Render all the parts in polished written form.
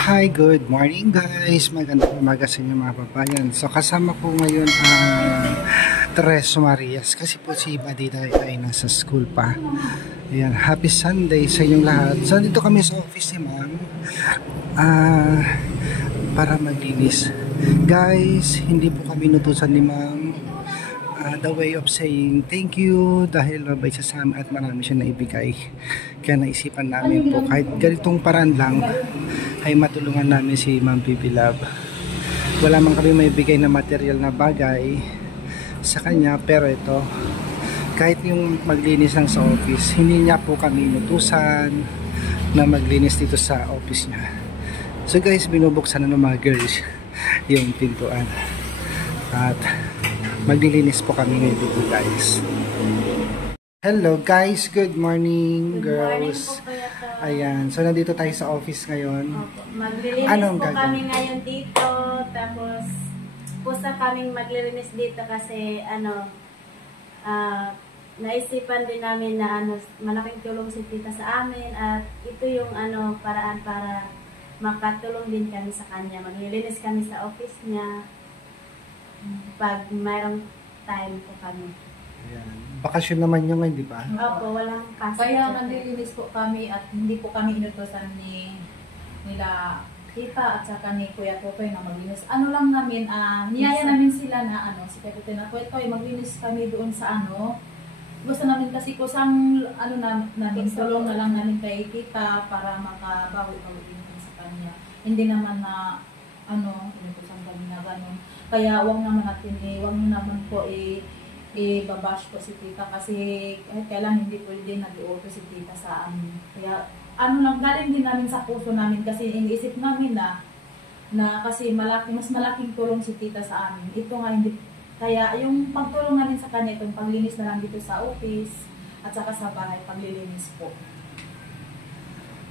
Hi, good morning guys. Magandang umaga sa inyo mga papayan. So kasama ko ngayon ang Tres Marias kasi po si Badita ay nasa school pa. Ayan, happy Sunday sa inyong lahat. So dito kami sa office ni ma'am para maglinis. Guys, hindi po kami nutusan ni ma'am. The way of saying thank you dahil mabait siya sa amin at marami siya naibigay. Kaya naisipan namin po kahit ganitong paraan lang ay matulungan namin si Ma'am Pipi Love. Wala man kami may bigay na material na bagay sa kanya, pero ito kahit yung maglinis lang sa office, hindi niya po kami inutusan na maglinis dito sa office niya. So guys, binubuksan na ng mga girls yung pintuan at maglilinis po kami ngayon dito guys. Hello guys, good morning girls. Ayan, so nandito tayo sa office ngayon. Maglilinis po kami ngayon dito. Tapos pusa kaming maglilinis dito kasi naisipan din namin na malaking tulong si tita sa amin. At ito yung paraan para makatulong din kami sa kanya. Maglilinis kami sa office niya pag mayroong time po kami. Ayan. Bakasyon naman yung ngayon, di ba? Opo, walang pasok. Kaya naglilinis po kami at hindi po kami inutusan nila tita at saka ni Kuya Totoy na maglinis. Ano lang namin, niyaya namin sila na si Kuya Totoy na, Kuya Totoy, maglinis kami doon sa gusto namin kasi kusang namin tulong na lang namin kay tita para makabawi-bawi din sa kanya. Hindi naman na inutusan kami na gano'n. Kaya wag naman po babash ko si tita kasi kahit kailan hindi pwede nag-i-auto si tita sa amin. Kaya lang, galing din namin sa puso namin kasi iniisip namin na kasi mas malaking tulong si tita sa amin. Ito nga hindi, kaya yung pagtulong namin sa kanya, itong paglinis na lang dito sa office at saka sa bahay, paglilinis po.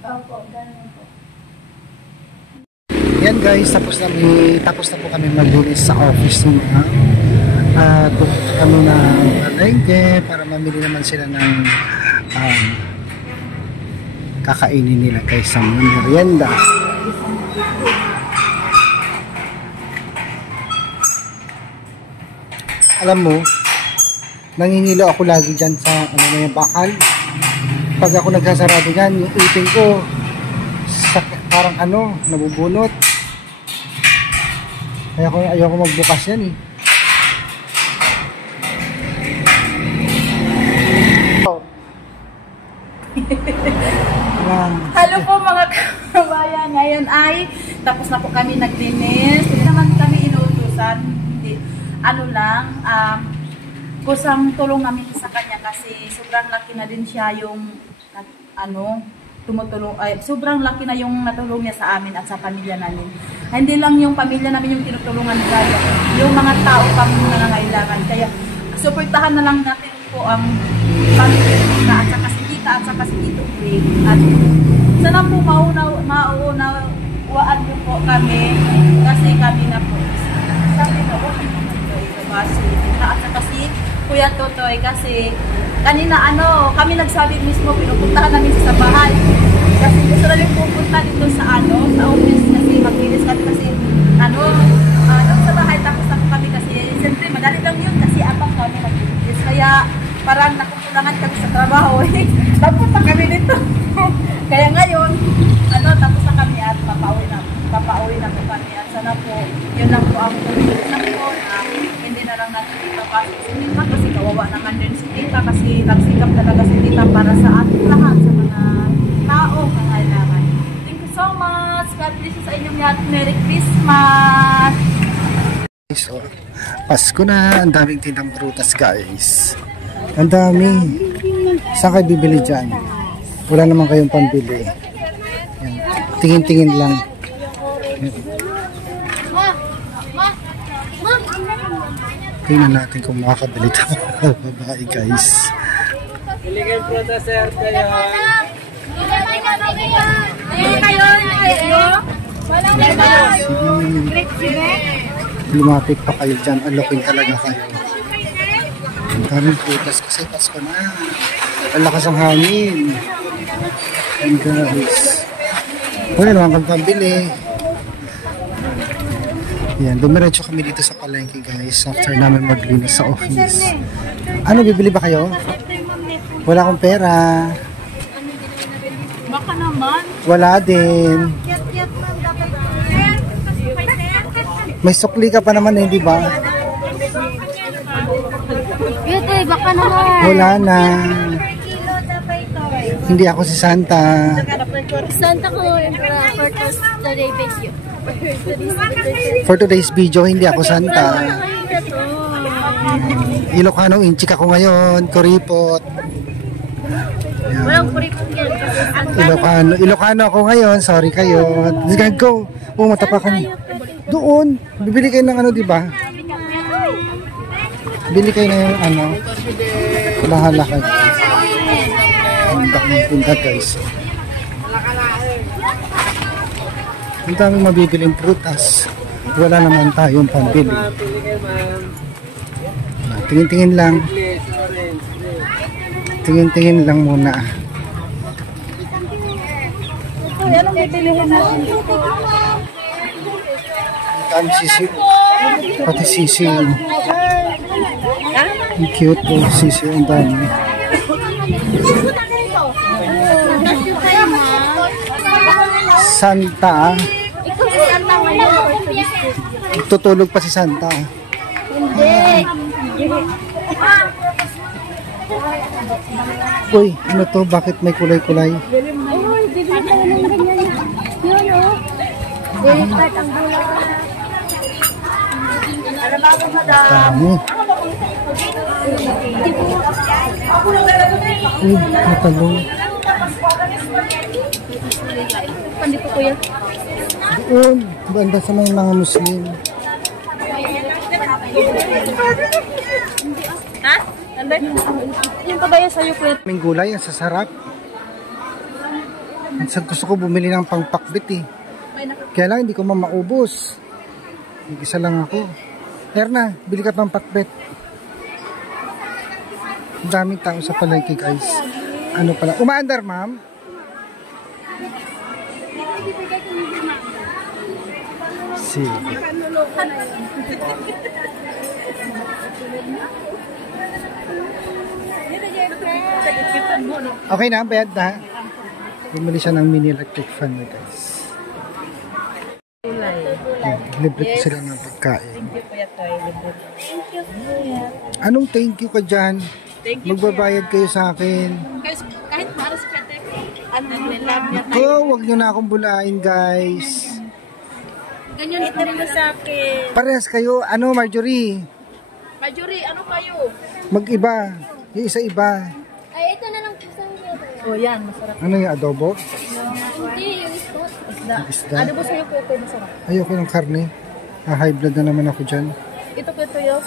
Opo, ganun po. Yan guys, tapos na po kami maglinis sa office ng mga pupunta kami na palengke para mamili naman sila ng kakainin nila kaysa merienda. Alam mo, nangingilo ako lagi dyan sa yung bakal. Pag ako nagsasarado dyan, yung ipin ko parang nabubunot. Ayoko magbukas yan eh. Hello po mga kabayan. Ngayon ay tapos na po kami naglinis. Hindi naman kami inuutusan. Kusang tulong namin sa kanya kasi sobrang laki na din siya yung tumutulong, sobrang laki na yung natulong niya sa amin at sa pamilya namin. Hindi lang yung pamilya namin yung tinutulungan kaya yung mga tao pang nangangailangan. Kaya suportahan na lang natin po ang pamilya nila at saka si tita at saka si Tito Craig. At sana po mauunawaan niyo po kami kasi kami na po. Sabi na po si tita at saka si Kuya Totoy kasi kanina kami nagsabi mismo pinupuntahan namin sa bahay. Kasi gusto na rin pupunta dito sa office kasi maglinis kami kasi sa bahay tapos na kami kasi siyempre madali lang yun kasi abang kami maglinis. Kaya parang nakukulangan kami sa trabaho tapos na kami dito. Kaya ngayon, tapos na kami at papauwi na po kami at sana po, yun lang po ang tuloy ko na hindi na lang natin ipapasok si tita kasi kawawa naman din si tita kasi nagsikap talaga si tita para sa ating lahat sa mga tao kailangan. Thank you so much. God bless you sa inyong lahat. Merry Christmas! So, Pasko na. Ang daming tindang prutas guys. Ang dami. Saan kayo bibili dyan? Wala naman kayong pambili. Tingin-tingin lang. Tingnan natin kung makakabili ito babae guys. Iligan prutas sir kayo. Lumapit pa kayo dyan. Alokin talaga kayo. Ang daming prutas kasi Pasko na. Ang lakas ang hangin. And guys, Wala naman kang pambili. Yan, dumiretso kami dito sa palengke guys after namin maglinis sa office. Ano, bibili ba kayo? Wala akong pera. Baka naman. Wala din. May sukli ka pa naman eh, di ba? Ito, baka naman. Wala na. Hindi ako si Santa. Santa ko for today video. For today's video, hindi ako Santa. Ilocano inchik ako ngayon. Kuripot. Walang kurikot yan. Ilocano ako ngayon. Sorry kayo. Let's go. Pumunta pa kami. Doon. Bibili kayo ng ano, di ba? Bili kayo ng ano. Bahala kayo. Ang daming punta guys. Ang daming mabibiling prutas. Wala naman tayong pambili. Tingin-tingin lang. Tingin-tingin lang muna. Anong bibilihin natin? Ang dami sisiw. Pati sisiw. Ang cute po. Sisiw ang dami. Santa. Ikaw si Santa ngayon. Tutulog pa si Santa. Hindi. Uy, ano to? Bakit may kulay-kulay? Uy, bibili tayo ng ganyan. Yun o. Delikat ang bulak. Dami. Uy, natalong. Pandito kuya. Doon, banda sa mga Muslim. Ha? Anday? Yung kabaya sa'yo, kuya. May gulay, ang sasarap. Minsan gusto ko bumili ng pangpakbit eh. Kaya lang hindi ko maubos. Isa lang ako. Erna, bili ka pang pakbit. Ang daming tao sa palengke guys. Ano pala? Umaandar ma'am? Sige. Okay na, bayad na. Bumili siya ng mini electric fan mo guys. Libre ko sila ng pagkain. Thank you, kuya Toy. Anong thank you ka dyan? Thank you, Magbabayad kayo sa akin. kahit maalas ka tayo. Ano, love niya tayo. Ako, huwag nyo na akong bulain guys. Ganyan ito rin sa akin. Parehas kayo. Ano Marjorie? Marjorie, ano kayo? Mag-iba. Yung isa iba. Ay, ito na lang po sa inyo. Oh, yan. Masarap. Ano yung adobo? Hindi, yung spot. Isda. Isda. Ano ba sa'yo, kuya? Masarap. Ayoko ng karne. High blood na naman ako dyan. Ito, kuya Toyo.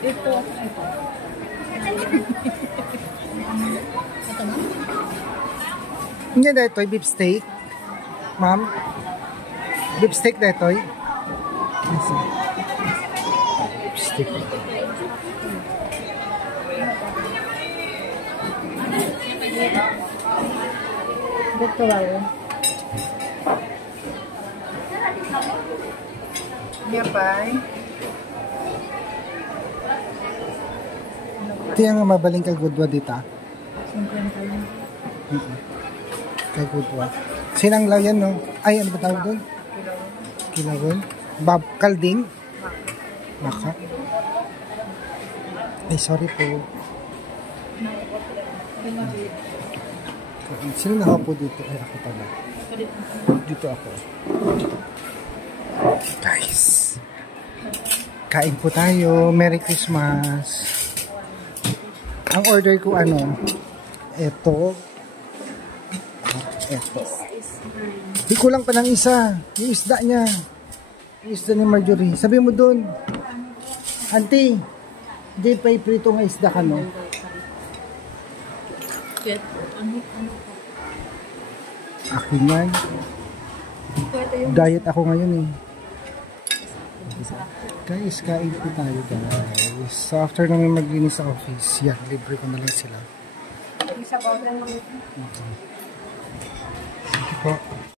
Ito. Hindi na ito, beef steak. Ma'am? Beef steak na ito. Beef steak. Dito ba yun? Yapay. Ito yung mabaling kay Gudwa dita. 50 lang. Kay Gudwa. Sinanglaw yan, no? Ay, ano ba tawag doon? Kilawin. Kalding? Maka. Ay, sorry po. Sino nakapo dito? Ay, ako pala. Dito ako. Guys. Kain po tayo. Merry Christmas. Ang order ko ano? Ito. Ito. Di kulang pa ng isa. Yung isda niya. Yung isda ni Marjorie. Sabi mo dun. Auntie, di pa iprito ng isda ka, no? Akin yan. Diet ako ngayon eh. Guys, kain po tayo guys. So after namin maglinis sa office, yan, libre ko na lang sila. Sige po.